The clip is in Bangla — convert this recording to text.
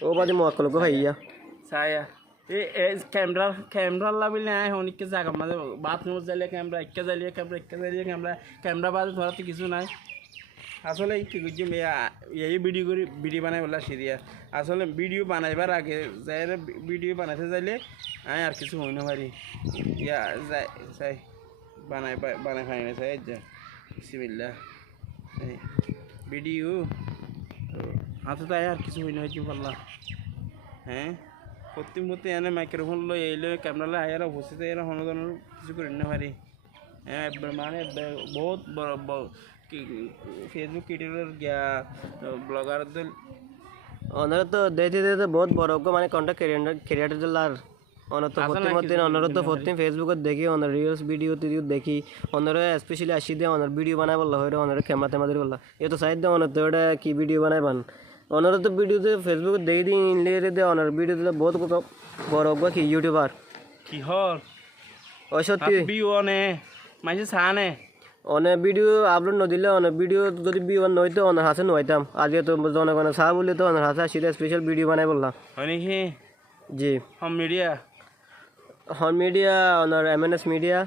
ও বাদে মক্কলকে ভাইয়া saya कैमरा ला भी ले आए होने के जाकर मतलब बाथरूम जाले कैमरा कैमरा बाद थोड़ा तो किसी ना আসলে কি বুঝছি এই ভিডিও বানাই বলা সিরিয়া আসলে ভিডিও বানাইবার আগে যাই ভিডিও বানাইতে যাইলে আমি আর কিছু হই না পারি ইয়া যাই বানাই খাই না চাই যা বিসমিল্লাহ ভিডিও হাতে তাই আর কিছু হই না হইতে পারলাম হ্যাঁ প্রতি এনে মাইক্রোফোন লই এলো ক্যামেরা লাই আয়ার বসে এরা কোনো ধরনের কিছু করে না পারি হ্যাঁ মানে বহুত বড় फेसबुक क्रिएटर गया ब्लॉगर तो ওনারা তো দেখতে বহুত বড় মানে কন্টেন্ট ক্রিয়েটর লার ওনার তো প্রতিমধ্যে ওনারা তো প্রতিদিন ফেসবুকে দেখি ওনার রিলস ভিডিও দেখি ওনারা স্পেশালি আসি দিয়ে ওনার ভিডিও বানাই বললা হয় ওনারা ক্যামেরা তেমাদের বললা এ তো সাইড দিয়ে ওনার তো ওটা কি ভিডিও বানাই বান ওনারা তো ভিডিওতে ফেসবুকে দেখি দিন ইনলে দিয়ে ওনার ভিডিও দিলে বহুত বড় কি ইউটিউবার কি হল ওই সত্যি বিওনে মাঝে সানে অনেক ভিডিও আপলোড নদিলে অনেক ভিডিও যদি বিওয়ান নইতো অনেক হাসে নইতাম আজকে তো জনগণের সাহা বলে তো অনেক হাসে আসলে স্পেশাল ভিডিও বানাই বললাম হয় নাকি জি হোম মিডিয়া হন মিডিয়া ওনার MNS মিডিয়া